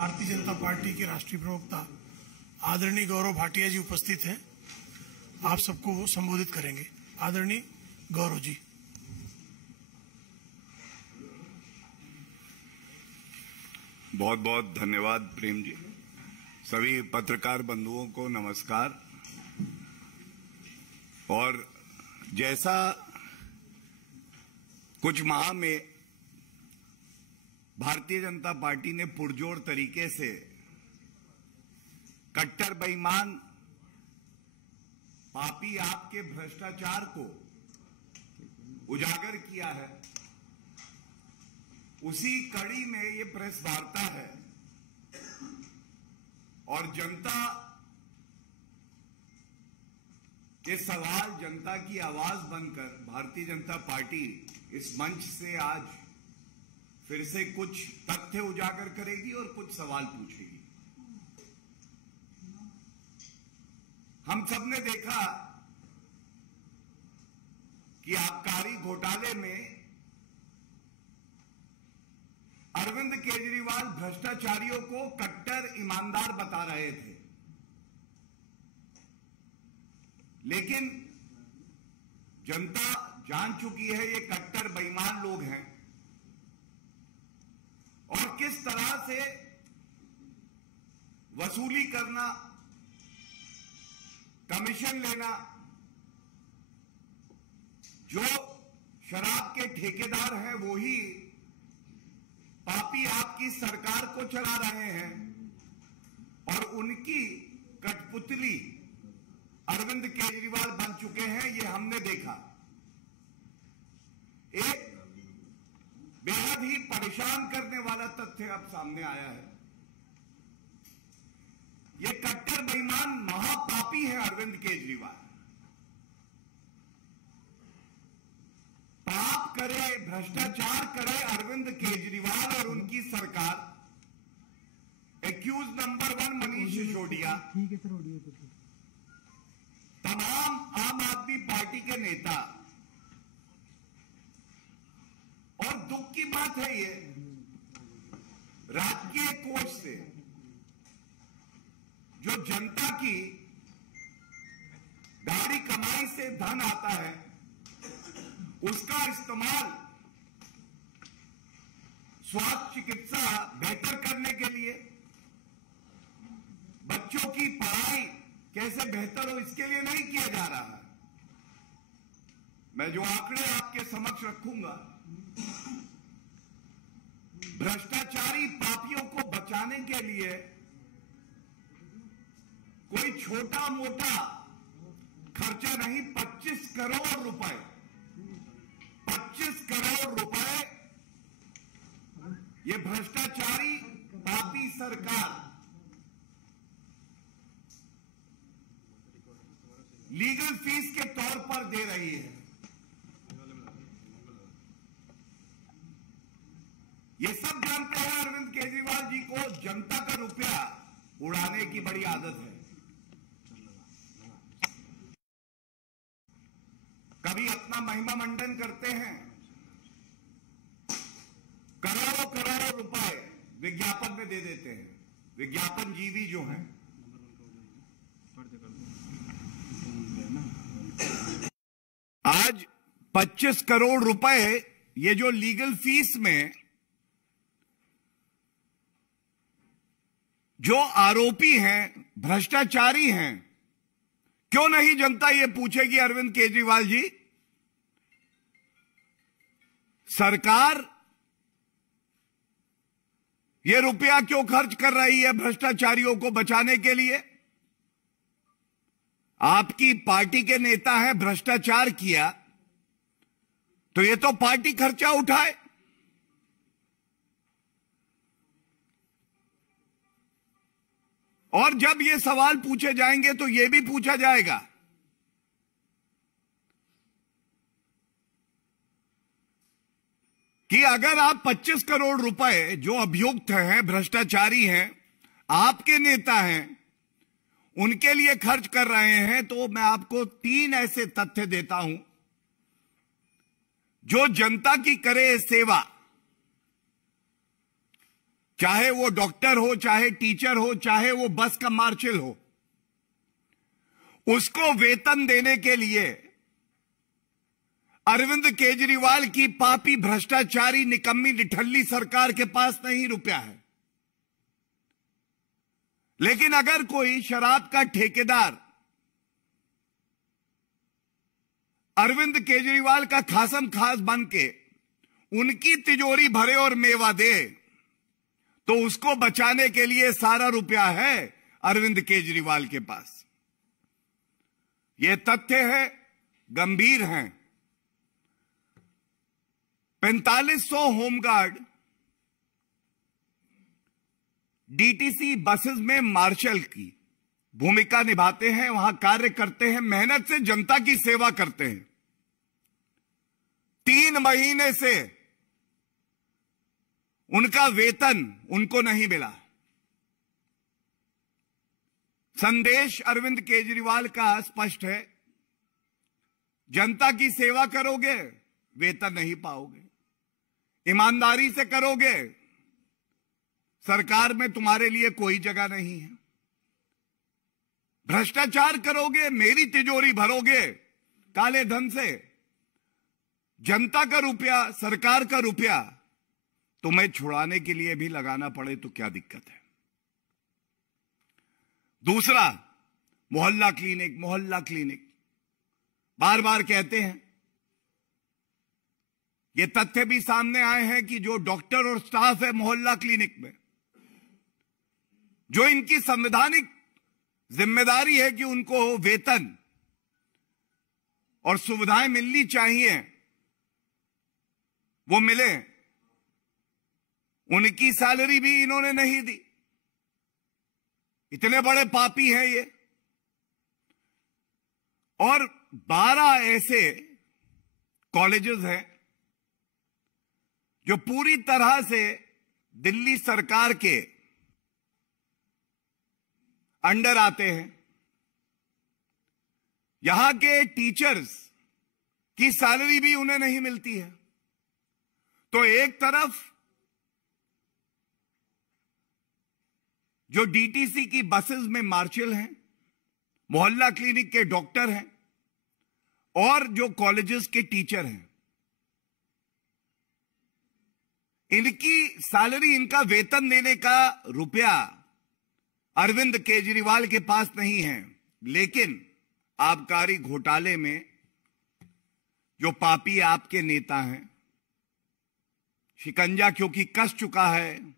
Bharatiya Janata party के राष्ट्रीय प्रवक्ता आदरणीय गौरव भाटिया जी उपस्थित हैं। आप सबको वो संबोधित करेंगे। आदरणीय गौरव जी। बहुत बहुत धन्यवाद प्रेम जी। सभी पत्रकार बंधुओं को नमस्कार। और जैसा कुछ माह में भारतीय जनता पार्टी ने पुरजोर तरीके से कट्टर बेईमान पापी आपके भ्रष्टाचार को उजागर किया है, उसी कड़ी में ये प्रेस वार्ता है। और जनता के सवाल, जनता की आवाज बनकर भारतीय जनता पार्टी इस मंच से आज फिर से कुछ तथ्य उजागर करेगी और कुछ सवाल पूछेगी। हम सबने देखा कि आबकारी घोटाले में अरविंद केजरीवाल भ्रष्टाचारियों को कट्टर ईमानदार बता रहे थे, लेकिन जनता जान चुकी है ये कट्टर बेईमान लोग हैं और किस तरह से वसूली करना, कमीशन लेना, जो शराब के ठेकेदार हैं वो ही पापी आपकी सरकार को चला रहे हैं और उनकी कठपुतली अरविंद केजरीवाल बन चुके हैं। ये हमने देखा। एक बेहद ही परेशान करने वाला तथ्य अब सामने आया है। ये कट्टर बेईमान महापापी है अरविंद केजरीवाल। पाप करे, भ्रष्टाचार करे अरविंद केजरीवाल और उनकी सरकार। एक्यूज नंबर 1 मनीष सिसोदिया, तमाम आम आदमी पार्टी के नेता। और दुख की बात है ये, राजकीय कोष से जो जनता की गाड़ी कमाई से धन आता है, उसका इस्तेमाल स्वास्थ्य चिकित्सा बेहतर करने के लिए, बच्चों की पढ़ाई कैसे बेहतर हो, इसके लिए नहीं किया जा रहा है। मैं जो आंकड़े आपके समक्ष रखूंगा, भ्रष्टाचारी पापियों को बचाने के लिए कोई छोटा मोटा खर्चा नहीं, 25 करोड़ रुपए, 25 करोड़ रुपए ये भ्रष्टाचारी पापी सरकार लीगल फीस के तौर पर दे रही है। ये सब जानते हैं अरविंद केजरीवाल जी को जनता का रुपया उड़ाने की बड़ी आदत है। कभी अपना महिमा मंडन करते हैं, करोड़ों करोड़ों रुपए विज्ञापन में दे देते हैं। विज्ञापन जीवी जो हैं, आज 25 करोड़ रुपए ये जो लीगल फीस में जो आरोपी हैं, भ्रष्टाचारी हैं, क्यों नहीं जनता ये पूछेगी अरविंद केजरीवाल जी, सरकार ये रुपया क्यों खर्च कर रही है भ्रष्टाचारियों को बचाने के लिए? आपकी पार्टी के नेता है, भ्रष्टाचार किया तो ये तो पार्टी खर्चा उठाए। और जब ये सवाल पूछे जाएंगे तो ये भी पूछा जाएगा कि अगर आप 25 करोड़ रुपए जो अभियुक्त हैं, भ्रष्टाचारी हैं, आपके नेता हैं, उनके लिए खर्च कर रहे हैं, तो मैं आपको 3 ऐसे तथ्य देता हूं जो जनता की करे सेवा। चाहे वो डॉक्टर हो, चाहे टीचर हो, चाहे वो बस का मार्शल हो, उसको वेतन देने के लिए अरविंद केजरीवाल की पापी भ्रष्टाचारी निकम्मी निठल्ली सरकार के पास नहीं रुपया है। लेकिन अगर कोई शराब का ठेकेदार अरविंद केजरीवाल का खासम खास बन के उनकी तिजोरी भरे और मेवा दे, तो उसको बचाने के लिए सारा रुपया है अरविंद केजरीवाल के पास। ये तथ्य है, गंभीर हैं। 4500 होमगार्ड डीटीसी बसेस में मार्शल की भूमिका निभाते हैं, वहां कार्य करते हैं, मेहनत से जनता की सेवा करते हैं। 3 महीने से उनका वेतन उनको नहीं मिला। संदेश अरविंद केजरीवाल का स्पष्ट है, जनता की सेवा करोगे वेतन नहीं पाओगे, ईमानदारी से करोगे सरकार में तुम्हारे लिए कोई जगह नहीं है, भ्रष्टाचार करोगे, मेरी तिजोरी भरोगे काले धन से, जनता का रुपया, सरकार का रुपया तुम्हें छुड़ाने के लिए भी लगाना पड़े तो क्या दिक्कत है। दूसरा, मोहल्ला क्लिनिक, मोहल्ला क्लिनिक बार बार कहते हैं। ये तथ्य भी सामने आए हैं कि जो डॉक्टर और स्टाफ है मोहल्ला क्लिनिक में, जो इनकी संवैधानिक जिम्मेदारी है कि उनको वेतन और सुविधाएं मिलनी चाहिए, वो मिले, उनकी सैलरी भी इन्होंने नहीं दी। इतने बड़े पापी हैं ये। और 12 ऐसे कॉलेजेस हैं जो पूरी तरह से दिल्ली सरकार के अंडर आते हैं। यहां के टीचर्स की सैलरी भी उन्हें नहीं मिलती है। तो एक तरफ जो डीटीसी की बसेस में मार्शल हैं, मोहल्ला क्लिनिक के डॉक्टर हैं और जो कॉलेजेस के टीचर हैं, इनकी सैलरी, इनका वेतन देने का रुपया अरविंद केजरीवाल के पास नहीं है। लेकिन आबकारी घोटाले में जो पापी आपके नेता हैं, शिकंजा क्योंकि कस चुका है,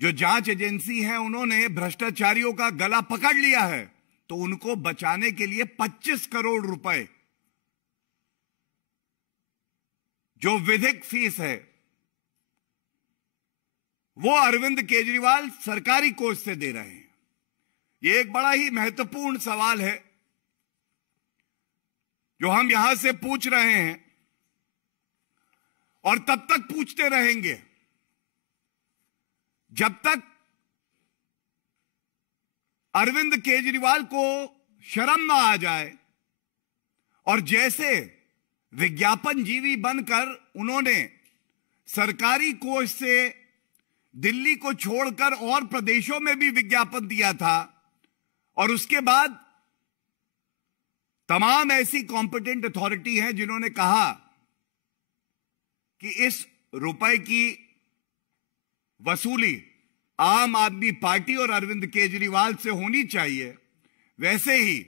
जो जांच एजेंसी है उन्होंने भ्रष्टाचारियों का गला पकड़ लिया है, तो उनको बचाने के लिए 25 करोड़ रुपए जो विधिक फीस है वो अरविंद केजरीवाल सरकारी कोष से दे रहे हैं। यह एक बड़ा ही महत्वपूर्ण सवाल है जो हम यहां से पूछ रहे हैं और तब तक पूछते रहेंगे जब तक अरविंद केजरीवाल को शर्म ना आ जाए और जैसे विज्ञापन जीवी बनकर उन्होंने सरकारी कोष से दिल्ली को छोड़कर और प्रदेशों में भी विज्ञापन दिया था, और उसके बाद तमाम ऐसी कॉम्पिटेंट अथॉरिटी हैं जिन्होंने कहा कि इस रुपए की वसूली आम आदमी पार्टी और अरविंद केजरीवाल से होनी चाहिए। वैसे ही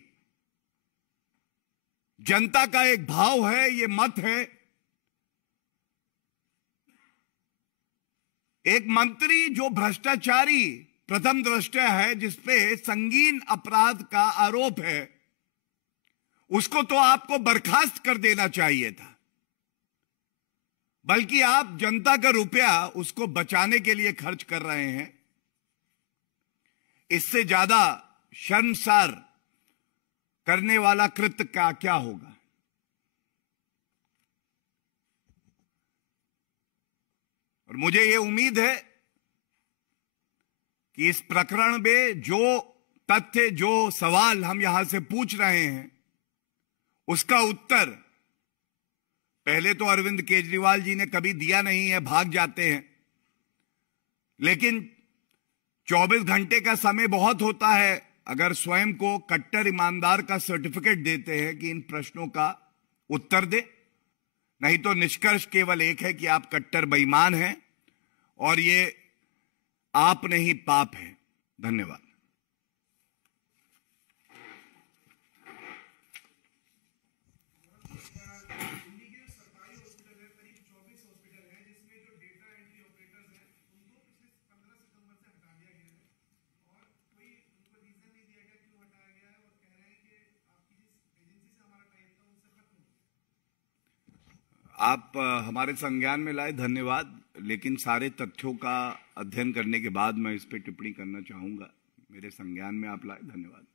जनता का एक भाव है, ये मत है। एक मंत्री जो भ्रष्टाचारी प्रथम दृष्टया है, जिसपे संगीन अपराध का आरोप है, उसको तो आपको बर्खास्त कर देना चाहिए था, बल्कि आप जनता का रुपया उसको बचाने के लिए खर्च कर रहे हैं। इससे ज्यादा शर्मसार करने वाला कृत्य का क्या होगा। और मुझे यह उम्मीद है कि इस प्रकरण में जो तथ्य, जो सवाल हम यहां से पूछ रहे हैं, उसका उत्तर पहले तो अरविंद केजरीवाल जी ने कभी दिया नहीं है, भाग जाते हैं। लेकिन 24 घंटे का समय बहुत होता है अगर स्वयं को कट्टर ईमानदार का सर्टिफिकेट देते हैं कि इन प्रश्नों का उत्तर दे, नहीं तो निष्कर्ष केवल एक है कि आप कट्टर बेईमान हैं और ये आप नहीं पाप है। धन्यवाद। आप हमारे संज्ञान में लाए, धन्यवाद। लेकिन सारे तथ्यों का अध्ययन करने के बाद मैं इस पे टिप्पणी करना चाहूंगा। मेरे संज्ञान में आप लाए, धन्यवाद।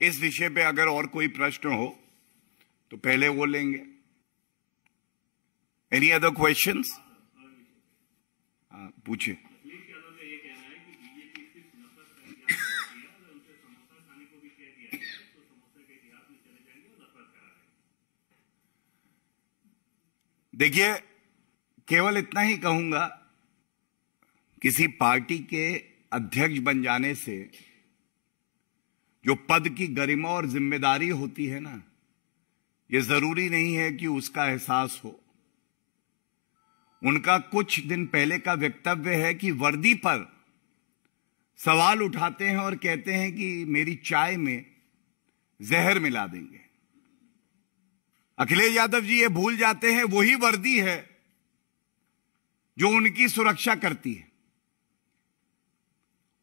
इस विषय पे अगर और कोई प्रश्न हो तो पहले वो लेंगे। Any other questions? पूछिए। देखिए, केवल इतना ही कहूंगा, किसी पार्टी के अध्यक्ष बन जाने से जो पद की गरिमा और जिम्मेदारी होती है ना, यह जरूरी नहीं है कि उसका एहसास हो। उनका कुछ दिन पहले का वक्तव्य है कि वर्दी पर सवाल उठाते हैं और कहते हैं कि मेरी चाय में जहर मिला देंगे। अखिलेश यादव जी ये भूल जाते हैं वही वर्दी है जो उनकी सुरक्षा करती है,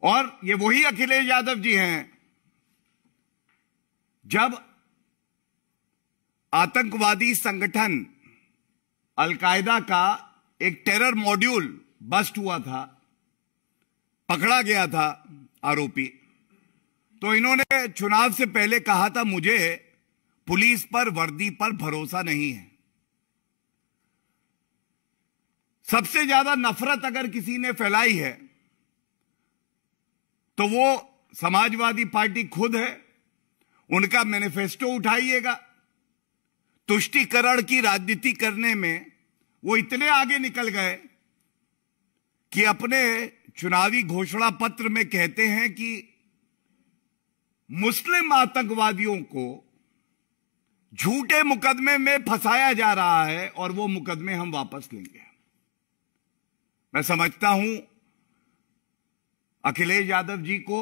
और ये वही अखिलेश यादव जी हैं जब आतंकवादी संगठन अलकायदा का एक टेरर मॉड्यूल बस्ट हुआ था, पकड़ा गया था आरोपी, तो इन्होंने चुनाव से पहले कहा था मुझे पुलिस पर, वर्दी पर भरोसा नहीं है। सबसे ज्यादा नफरत अगर किसी ने फैलाई है तो वो समाजवादी पार्टी खुद है। उनका मैनिफेस्टो उठाइएगा। तुष्टीकरण की राजनीति करने में वो इतने आगे निकल गए कि अपने चुनावी घोषणा पत्र में कहते हैं कि मुस्लिम आतंकवादियों को झूठे मुकदमे में फंसाया जा रहा है और वो मुकदमे हम वापस लेंगे। मैं समझता हूं अखिलेश यादव जी को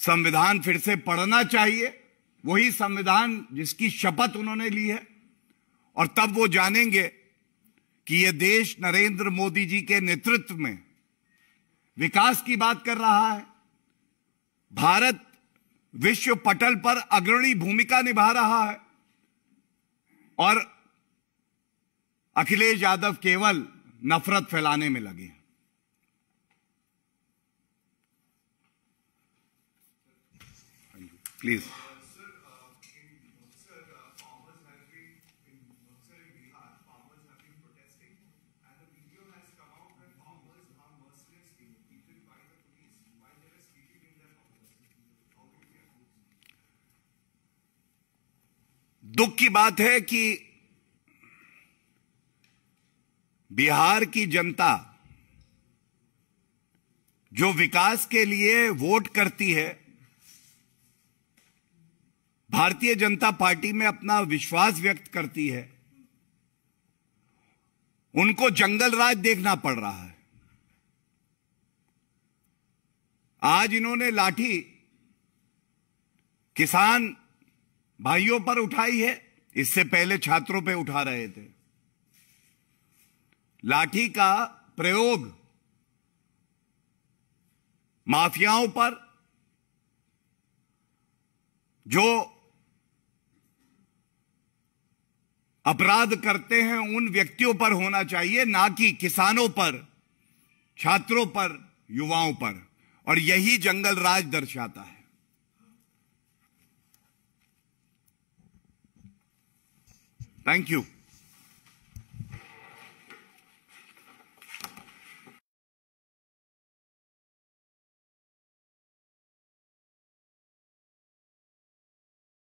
संविधान फिर से पढ़ना चाहिए, वही संविधान जिसकी शपथ उन्होंने ली है, और तब वो जानेंगे कि यह देश नरेंद्र मोदी जी के नेतृत्व में विकास की बात कर रहा है। भारत विश्व पटल पर अग्रणी भूमिका निभा रहा है और अखिलेश यादव केवल नफरत फैलाने में लगे हैं। प्लीज। दुख की बात है कि बिहार की जनता जो विकास के लिए वोट करती है, भारतीय जनता पार्टी में अपना विश्वास व्यक्त करती है, उनको जंगल राज देखना पड़ रहा है। आज इन्होंने लाठी किसान भाइयों पर उठाई है, इससे पहले छात्रों पे उठा रहे थे। लाठी का प्रयोग माफियाओं पर, जो अपराध करते हैं उन व्यक्तियों पर होना चाहिए, ना कि किसानों पर, छात्रों पर, युवाओं पर। और यही जंगल राज दर्शाता है। Thank you.